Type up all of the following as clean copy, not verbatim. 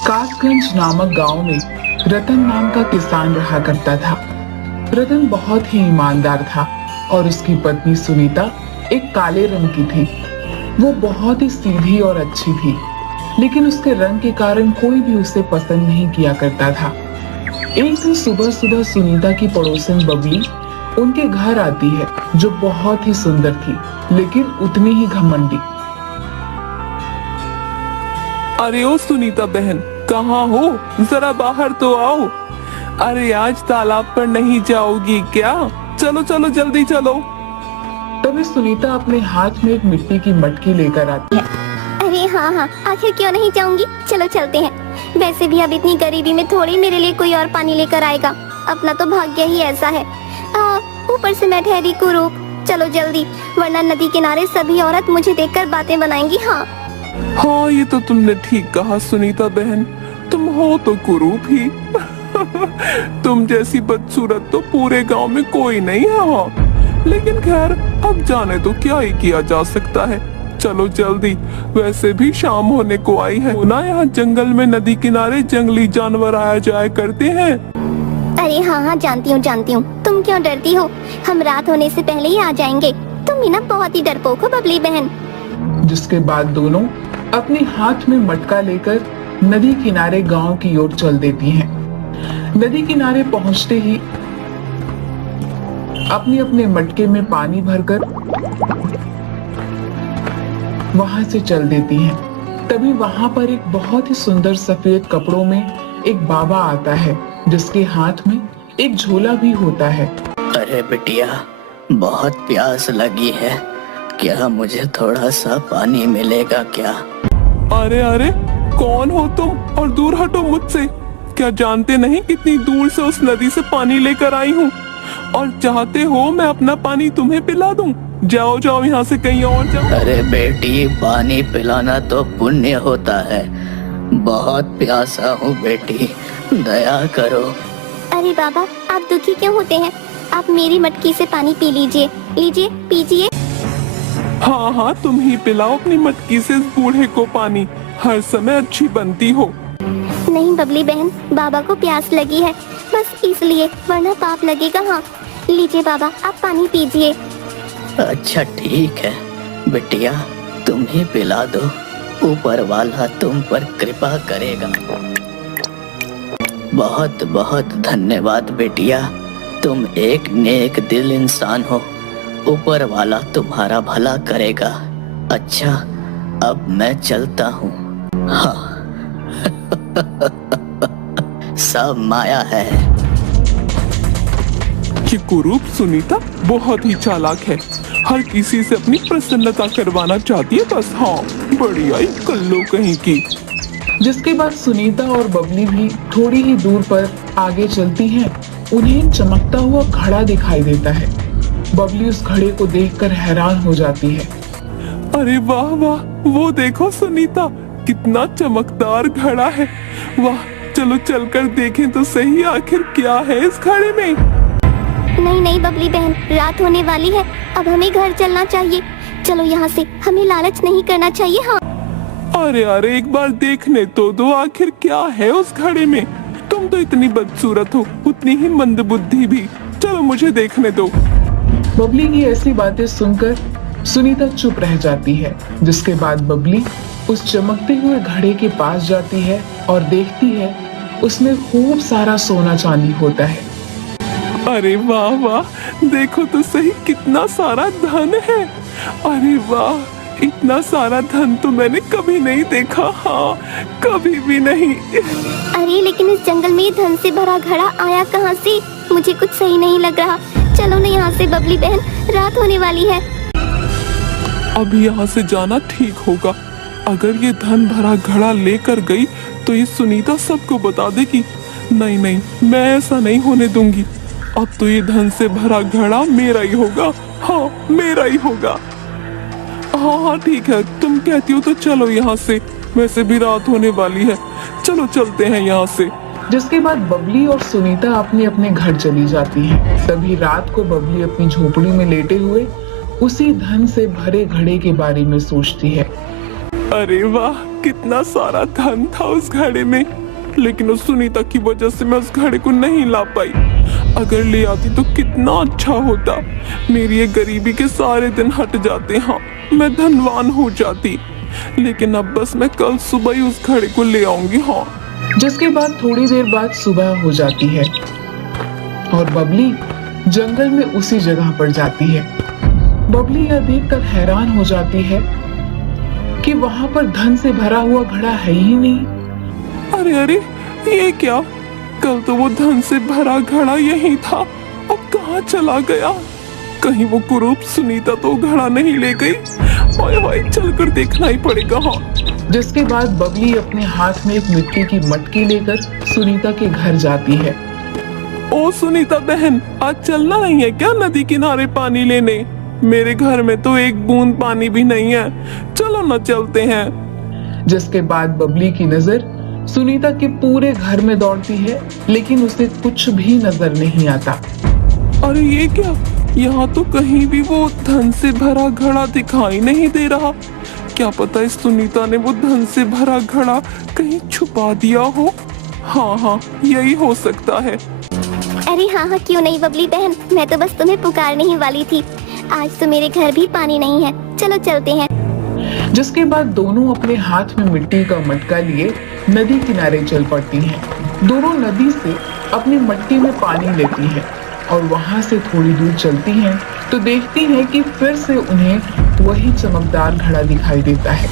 कासगंज नामक गांव में रतन नाम का किसान रहा करता था। रतन बहुत ही ईमानदार था और उसकी पत्नी सुनीता एक काले रंग की थी। वो बहुत ही सीधी और अच्छी थी, लेकिन उसके रंग के कारण कोई भी उसे पसंद नहीं किया करता था। एक दिन सुबह सुबह सुनीता की पड़ोसन बबली उनके घर आती है, जो बहुत ही सुंदर थी, लेकिन उतनी ही घमंडी। अरे ओ सुनीता बहन, कहाँ हो? जरा बाहर तो आओ। अरे आज तालाब पर नहीं जाओगी क्या? चलो चलो जल्दी चलो। तभी सुनीता अपने हाथ में एक मिट्टी की मटकी लेकर आती है। अरे हाँ, आखिर क्यों नहीं जाऊंगी, चलो चलते हैं। वैसे भी अब इतनी गरीबी में थोड़ी मेरे लिए कोई और पानी लेकर आएगा। अपना तो भाग्य ही ऐसा है। ऊपर से मैं ठहरी कुरूप। चलो जल्दी, वरना नदी किनारे सभी औरत मुझे देखकर बातें बनाएंगी। हाँ, ये तो तुमने ठीक कहा सुनीता बहन, तुम हो तो कुरूप ही। तुम जैसी बदसूरत तो पूरे गांव में कोई नहीं है। हाँ, लेकिन खैर अब जाने तो क्या ही किया जा सकता है। चलो जल्दी, वैसे भी शाम होने को आई है ना। यहाँ जंगल में नदी किनारे जंगली जानवर आया जाया करते हैं। अरे हाँ, जानती हूँ। तुम क्यों डरती हो? हम रात होने से पहले ही आ जाएंगे। तुम ही ना बहुत ही डरपोक हो बबली बहन। जिसके बाद दोनों अपने हाथ में मटका लेकर नदी किनारे गांव की ओर चल देती हैं। नदी किनारे पहुंचते ही अपने अपने मटके में पानी भरकर वहां से चल देती हैं। तभी वहां पर एक बहुत ही सुंदर सफेद कपड़ों में एक बाबा आता है, जिसके हाथ में एक झोला भी होता है। अरे बिटिया, बहुत प्यास लगी है, क्या मुझे थोड़ा सा पानी मिलेगा क्या? अरे अरे, कौन हो तुम और दूर हटो मुझसे। क्या जानते नहीं कितनी दूर से उस नदी से पानी लेकर आई हूँ, और चाहते हो मैं अपना पानी तुम्हें पिला दूं? जाओ जाओ यहाँ से कहीं और जाओ। अरे बेटी, पानी पिलाना तो पुण्य होता है। बहुत प्यासा हूँ बेटी, दया करो। अरे बाबा, आप दुखी क्यों होते हैं? आप मेरी मटकी से पानी पी लीजिए। पीजिए। हाँ, तुम ही पिलाओ अपनी मटकी से इस बूढ़े को पानी। हर समय अच्छी बनती हो। नहीं बबली बहन, बाबा को प्यास लगी है, बस इसलिए, वरना पाप लगेगा। हाँ, लीजिए बाबा, आप पानी पीजिए। अच्छा ठीक है बिटिया, तुम ही पिला दो, ऊपर वाला तुम पर कृपा करेगा। बहुत बहुत धन्यवाद बेटिया, तुम एक नेक दिल इंसान हो, ऊपर वाला तुम्हारा भला करेगा। अच्छा, अब मैं चलता हूँ। हाँ। सब माया है। ये कुरूप सुनीता बहुत ही चालाक है, हर किसी से अपनी प्रसन्नता करवाना चाहती है बस। हाँ, बढ़िया ही कल्लो कहीं की। जिसके बाद सुनीता और बबली भी थोड़ी ही दूर पर आगे चलती हैं। उन्हें एक चमकता हुआ घड़ा दिखाई देता है। बबली उस घड़े को देखकर हैरान हो जाती है। अरे वाह वाह, वो देखो सुनीता, कितना चमकदार घड़ा है। वाह, चलो चलकर देखें तो सही आखिर क्या है इस घड़े में। नहीं बबली बहन, रात होने वाली है, अब हमें घर चलना चाहिए। चलो यहाँ से, हमें लालच नहीं करना चाहिए। हाँ। अरे एक बार देखने तो दो, आखिर क्या है उस घड़े में। तुम तो इतनी बदसूरत हो, उतनी ही मंदबुद्धि भी। चलो मुझे देखने दो। बबली की ऐसी बातें सुनकर सुनीता चुप रह जाती है। जिसके बाद बबली उस चमकते हुए घड़े के पास जाती है और देखती है उसमें खूब सारा सोना चांदी होता है। अरे वाह वाह, देखो तो सही कितना सारा धन है। अरे वाह, इतना सारा धन तो मैंने कभी नहीं देखा। हाँ, कभी भी नहीं। अरे लेकिन इस जंगल में ये धन से भरा घड़ा आया कहाँ से? मुझे कुछ सही नहीं लग रहा। चलो ना यहाँ से बबली बहन, रात होने वाली है। अभी यहाँ से जाना ठीक होगा। अगर ये धन भरा घड़ा लेकर गई तो ये सुनीता सबको बता देगी। नहीं, मैं ऐसा नहीं होने दूंगी। अब तो ये धन से भरा घड़ा मेरा ही होगा। हाँ, मेरा ही होगा। हाँ, ठीक है, तुम कहती हो तो चलो यहाँ से। वैसे भी रात होने वाली है, चलो चलते हैं यहाँ से। जिसके बाद बबली और सुनीता अपने अपने घर चली जाती हैं। तभी रात को बबली अपनी झोपड़ी में लेटे हुए उसी धन से भरे घड़े के बारे में सोचती है। अरे वाह, कितना सारा धन था उस घड़े में, लेकिन उस सुनीता की वजह से मैं उस घड़े को नहीं ला पाई। अगर ले आती तो कितना अच्छा होता। मेरी ये गरीबी के सारे दिन हट जाते, हाँ मैं धनवान हो जाती। लेकिन अब बस मैं कल सुबह ही उस घड़े को ले आऊंगी। हाँ। जिसके बाद थोड़ी देर बाद सुबह हो जाती है और बबली जंगल में उसी जगह पर जाती है। बबली यह देखकर हैरान हो जाती है कि वहां पर धन से भरा हुआ घड़ा है ही नहीं। अरे अरे, ये क्या? कल तो वो धन से भरा घड़ा यही था, अब कहाँ चला गया? कहीं वो कुरूप सुनीता तो घड़ा नहीं ले गई? ओए ओए, चलकर देखना ही पड़ेगा। हाँ। जिसके बाद बबली अपने हाथ में एक मिट्टी की मटकी लेकर सुनीता के घर जाती है। ओ सुनीता बहन, आज चलना नहीं है क्या नदी किनारे पानी लेने? मेरे घर में तो एक बूंद पानी भी नहीं है, चलो ना चलते हैं। जिसके बाद बबली की नजर सुनीता के पूरे घर में दौड़ती है, लेकिन उसे कुछ भी नजर नहीं आता। अरे ये क्या? यहाँ तो कहीं भी वो धन से भरा घड़ा दिखाई नहीं दे रहा। क्या पता इस सुनीता ने वो धन से भरा घड़ा कहीं छुपा दिया हो। हाँ हाँ, यही हो सकता है। अरे हाँ हाँ, क्यों नहीं बबली बहन, मैं तो बस तुम्हें पुकारने ही वाली थी। आज तो मेरे घर भी पानी नहीं है, चलो चलते हैं। जिसके बाद दोनों अपने हाथ में मिट्टी का मटका लिए नदी किनारे चल पड़ती हैं। दोनों नदी से अपनी मटकी में पानी लेती हैं और वहां से थोड़ी दूर चलती हैं तो देखती हैं कि फिर से उन्हें वही चमकदार घड़ा दिखाई देता है।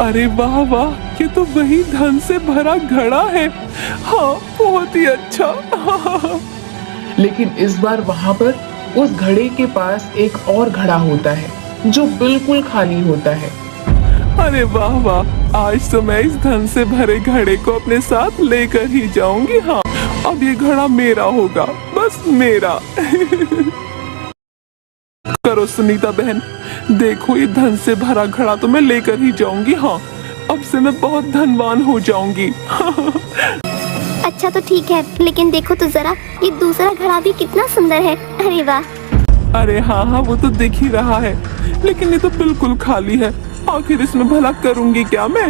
अरे वाह वाह, ये तो वही धन से भरा घड़ा है। हाँ, बहुत ही अच्छा। लेकिन इस बार वहां पर उस घड़े के पास एक और घड़ा होता है जो बिल्कुल खाली होता है। अरे वाह वाह, आज तो मैं इस धन से भरे घड़े को अपने साथ लेकर ही जाऊंगी। हाँ, अब ये घड़ा मेरा होगा, बस मेरा। करो सुनीता बहन, देखो ये धन से भरा घड़ा तो मैं लेकर ही जाऊंगी। हाँ, अब से मैं बहुत धनवान हो जाऊंगी। अच्छा तो ठीक है, लेकिन देखो तो जरा, ये दूसरा घड़ा भी कितना सुंदर है। अरे वाह। अरे हाँ हाँ, वो तो दिख ही रहा है, लेकिन ये तो बिल्कुल खाली है। आखिर इसमें भला करूंगी क्या मैं?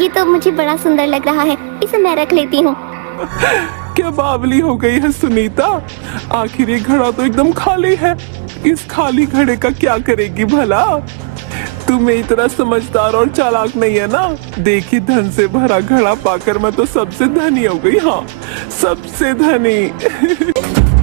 ये तो मुझे बड़ा सुंदर लग रहा है, इसे मैं रख लेती हूँ। क्या बावली हो गई है सुनीता? आखिर ये घड़ा तो एकदम खाली है, इस खाली घड़े का क्या करेगी भला? तुम्हें इतना समझदार और चालाक नहीं है ना। देखी, धन से भरा घड़ा पाकर मैं तो सबसे धनी हो गई। हाँ, सबसे धनी।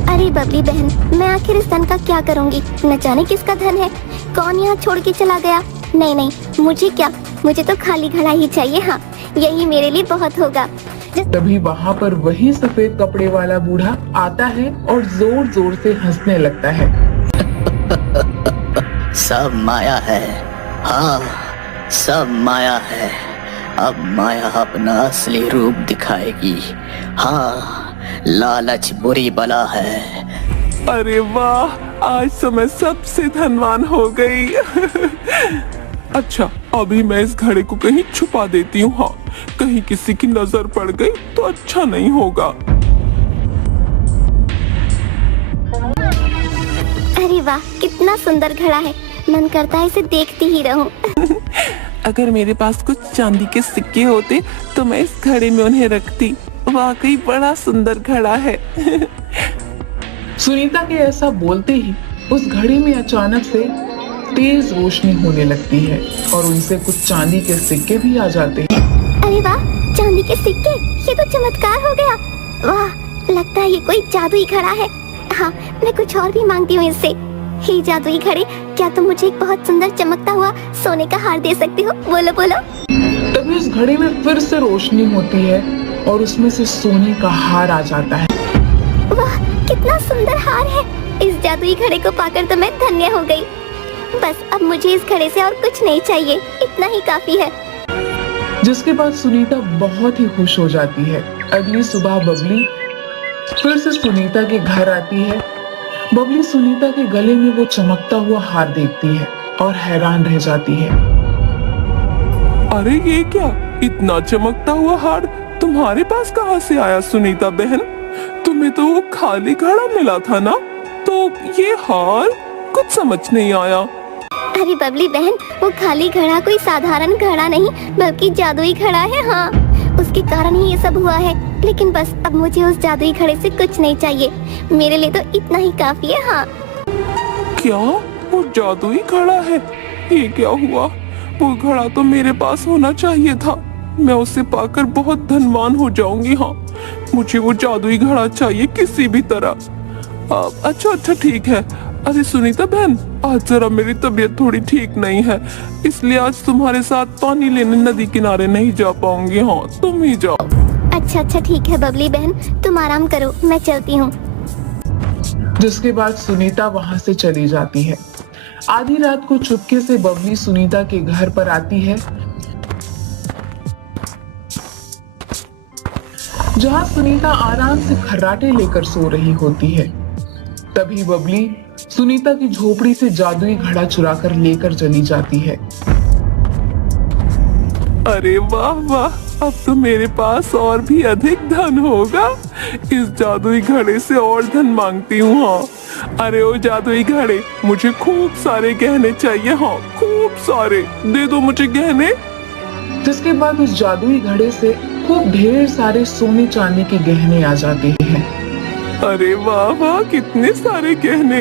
अरे बबली बहन, मैं आखिर इस धन का क्या करूंगी? न जाने किसका धन है, कौन यहाँ छोड़ के चला गया। नहीं नहीं, मुझे क्या, मुझे तो खाली घड़ा ही चाहिए। हाँ, यही मेरे लिए बहुत होगा। तभी वहाँ पर वही सफेद कपड़े वाला बूढ़ा आता है और जोर जोर से हंसने लगता है। सब माया है, हाँ सब माया है। अब माया अपना असली रूप दिखाएगी। हाँ, लालच बुरी बला है। अरे वाह, आज तो मैं सबसे धनवान हो गई। अच्छा, अभी मैं इस घड़े को कहीं छुपा देती हूँ। हाँ, कहीं किसी की नजर पड़ गई तो अच्छा नहीं होगा। अरे वाह, कितना सुंदर घड़ा है, मन करता है इसे देखती ही रहूं। अगर मेरे पास कुछ चांदी के सिक्के होते तो मैं इस घड़े में उन्हें रखती। वाकई बड़ा सुंदर घड़ा है। सुनीता के ऐसा बोलते ही उस घड़ी में अचानक से तेज रोशनी होने लगती है और उनसे कुछ चांदी के सिक्के भी आ जाते हैं। अरे वाह, चांदी के सिक्के, ये तो चमत्कार हो गया। वाह, लगता है ये कोई जादुई घड़ा है। हाँ, मैं कुछ और भी मांगती हूँ इससे। हे जादुई घड़े, क्या तुम मुझे एक बहुत सुंदर चमकता हुआ सोने का हार दे सकते हो? बोलो बोलो। तभी उस घड़ी में फिर से रोशनी होती है और उसमें से सोने का हार आ जाता है। वाह, कितना सुंदर हार है। इस जादुई घड़े को पाकर तो मैं धन्य हो गई। बस अब मुझे इस घड़े से और कुछ नहीं चाहिए, इतना ही काफी है। जिसके बाद सुनीता बहुत ही खुश हो जाती है। अगली सुबह बबली फिर से सुनीता के घर आती है। बबली सुनीता के गले में वो चमकता हुआ हार देखती है और हैरान रह जाती है। अरे ये क्या, इतना चमकता हुआ हार तुम्हारे पास कहाँ से आया सुनीता बहन? तुम्हें तो वो खाली घड़ा मिला था ना, तो ये हार कुछ समझ नहीं आया। अरे बबली बहन, वो खाली घड़ा कोई साधारण घड़ा नहीं बल्कि जादुई घड़ा है। हाँ, उसके कारण ही ये सब हुआ है। लेकिन बस अब मुझे उस जादुई घड़े से कुछ नहीं चाहिए, मेरे लिए तो इतना ही काफी है। हाँ। क्या वो जादुई घड़ा है? ये क्या हुआ? वो घड़ा तो मेरे पास होना चाहिए था। मैं उसे पाकर बहुत धनवान हो जाऊंगी। हाँ, मुझे वो जादुई घड़ा चाहिए किसी भी तरह। अच्छा ठीक है। अरे सुनीता बहन, आज जरा मेरी तबीयत थोड़ी ठीक नहीं है, इसलिए आज तुम्हारे साथ पानी लेने नदी किनारे नहीं जा पाऊंगी। हाँ, तुम ही जाओ। अच्छा ठीक है बबली बहन, तुम आराम करो, मैं चलती हूँ। जिसके बाद सुनीता वहां से चली जाती है। आधी रात को चुपके से बबली सुनीता के घर पर आती है, जहां सुनीता आराम से खर्राटे लेकर सो रही होती है। तभी बबली सुनीता की झोपड़ी से जादुई घड़ा चुराकर लेकर चली जाती है। अरे वाह वाह, अब तो मेरे पास और भी अधिक धन होगा। इस जादुई घड़े से और धन मांगती हूँ। हाँ, अरे ओ जादुई घड़े, मुझे खूब सारे गहने चाहिए। हाँ, खूब सारे दे दो मुझे गहने। जिसके बाद उस जादुई घड़े से खूब ढेर सारे सोने चांदी के गहने आ जाते हैं। अरे वाह वाह, कितने सारे गहने।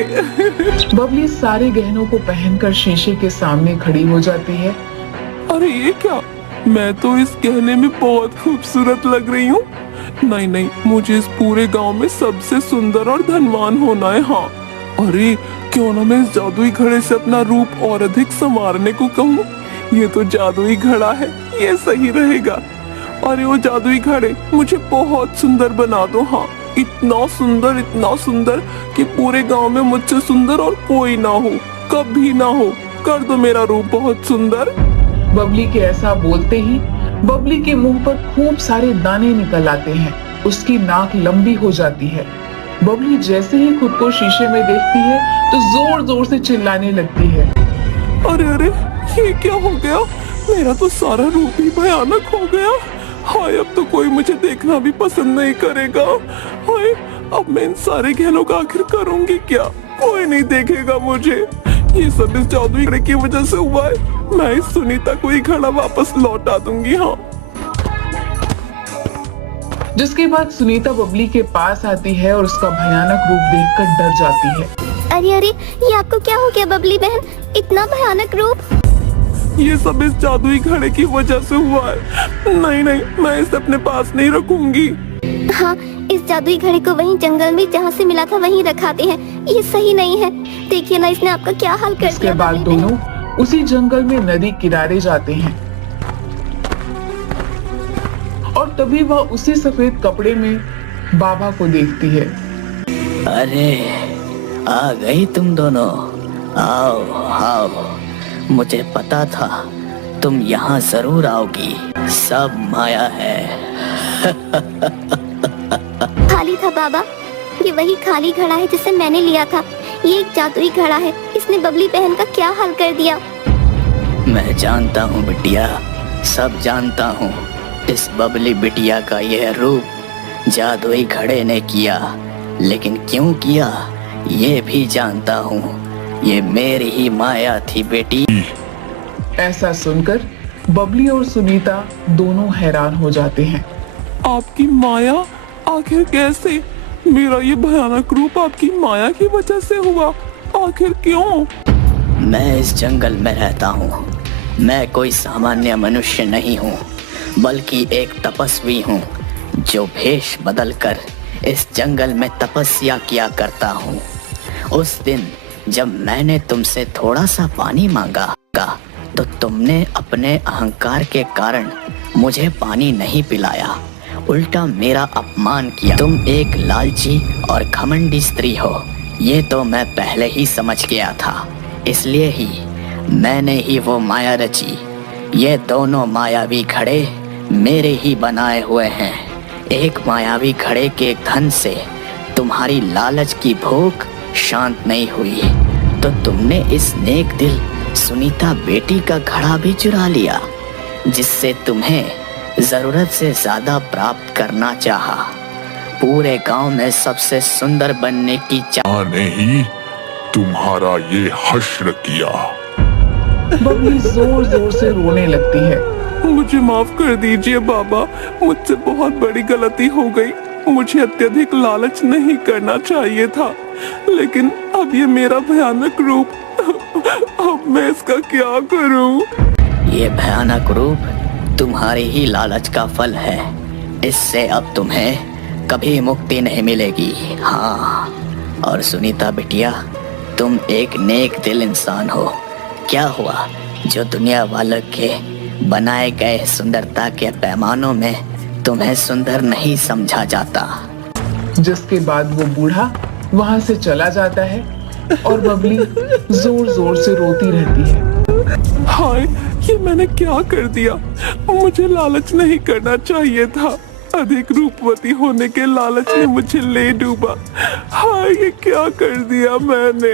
बबली सारे गहनों को पहनकर शीशे के सामने खड़ी हो जाती है। अरे ये क्या? मैं तो इस गहने में बहुत खूबसूरत लग रही हूँ। नहीं, मुझे इस पूरे गांव में सबसे सुंदर और धनवान होना है। हाँ, अरे क्यों ना मैं इस जादुई घड़े से अपना रूप और अधिक संवारने को कहूँ। ये तो जादुई घड़ा है, ये सही रहेगा। अरे वो जादुई घड़े, मुझे बहुत सुंदर बना दो। हाँ, इतना सुंदर कि पूरे गांव में मुझसे सुंदर और कोई ना हो, कभी ना हो। कर दो मेरा रूप बहुत सुंदर। बबली के ऐसा बोलते ही बबली के मुंह पर खूब सारे दाने निकल आते हैं। उसकी नाक लंबी हो जाती है। बबली जैसे ही खुद को शीशे में देखती है तो जोर जोर से चिल्लाने लगती है। अरे ये क्या हो गया? मेरा तो सारा रूप ही भयानक हो गया। हाय, अब तो कोई मुझे देखना भी पसंद नहीं करेगा। हाय, अब मैं इन सारे गहनों का आखिर करूंगी क्या? कोई नहीं देखेगा मुझे। ये सब इस जादुई घड़े की वजह से हुआ है। मैं इस सुनीता को ही घड़ा वापस लौटा दूंगी। हाँ। जिसके बाद सुनीता बबली के पास आती है और उसका भयानक रूप देखकर डर जाती है। अरे ये आपको क्या हो गया बबली बहन, इतना भयानक रूप? ये सब इस जादुई घड़े की वजह से हुआ है। नहीं, मैं इसे अपने पास नहीं रखूंगी। हाँ, इस जादुई घड़े को वहीं जंगल में जहाँ से मिला था वहीं रखाते हैं। ये सही नहीं है। देखिए ना, इसने आपका क्या हाल कर दिया। इसके बाद दोनों उसी जंगल में नदी किनारे जाते हैं और तभी वह उसी सफेद कपड़े में बाबा को देखती है। अरे आ गई तुम दोनों। आओ, मुझे पता था तुम यहाँ जरूर आओगी। सब माया है। खाली था बाबा, ये वही खाली घड़ा है जिसे मैंने लिया था। ये एक जादुई घड़ा है, इसने बबली बहन का क्या हाल कर दिया। मैं जानता हूँ बिटिया, सब जानता हूँ। इस बबली बिटिया का यह रूप जादुई घड़े ने किया, लेकिन क्यों किया ये भी जानता हूँ। ये मेरी ही माया थी बेटी। ऐसा सुनकर बबली और सुनीता दोनों हैरान हो जाते हैं। आपकी माया? आखिर कैसे? मेरा ये भयानक रूप आपकी माया की वजह से हुआ, आखिर क्यों? मैं इस जंगल में रहता हूँ। मैं कोई सामान्य मनुष्य नहीं हूँ, बल्कि एक तपस्वी हूँ जो भेष बदलकर इस जंगल में तपस्या किया करता हूँ। उस दिन जब मैंने तुमसे थोड़ा सा पानी मांगा तो तुमने अपने अहंकार के कारण मुझे पानी नहीं पिलाया, उल्टा मेरा अपमान किया। तुम एक लालची और घमंडी स्त्री हो, ये तो मैं पहले ही समझ गया था। इसलिए ही मैंने ही वो माया रची। ये दोनों मायावी घड़े मेरे ही बनाए हुए हैं। एक मायावी घड़े के धन से तुम्हारी लालच की भूख शांत नहीं हुई तो तुमने इस नेक दिल सुनीता बेटी का घड़ा भी चुरा लिया, जिससे तुम्हें जरूरत से ज्यादा प्राप्त करना चाहा। पूरे गांव में सबसे सुंदर बनने की ने ही तुम्हारा ये हश्र किया। बबली जोर जोर से रोने लगती है। मुझे माफ कर दीजिए बाबा, मुझसे बहुत बड़ी गलती हो गई। मुझे अत्यधिक लालच नहीं करना चाहिए था, लेकिन अब ये मेरा भयानक रूप, अब मैं इसका क्या करूं? ये भयानक रूप तुम्हारी ही लालच का फल है। इससे अब तुम्हें कभी मुक्ति नहीं मिलेगी। हाँ, और सुनीता बिटिया, तुम एक नेक दिल इंसान हो। क्या हुआ जो दुनिया वालों के बनाए गए सुंदरता के पैमानों में तुम्हें सुंदर नहीं समझा जाता। जिसके बाद वो बूढ़ा वहां से चला जाता है और बबली जोर जोर से रोती रहती है। हाय, ये मैंने क्या कर दिया? मुझे लालच नहीं करना चाहिए था। अधिक रूपवती होने के लालच ने मुझे ले डूबा। हाय, ये क्या कर दिया मैंने?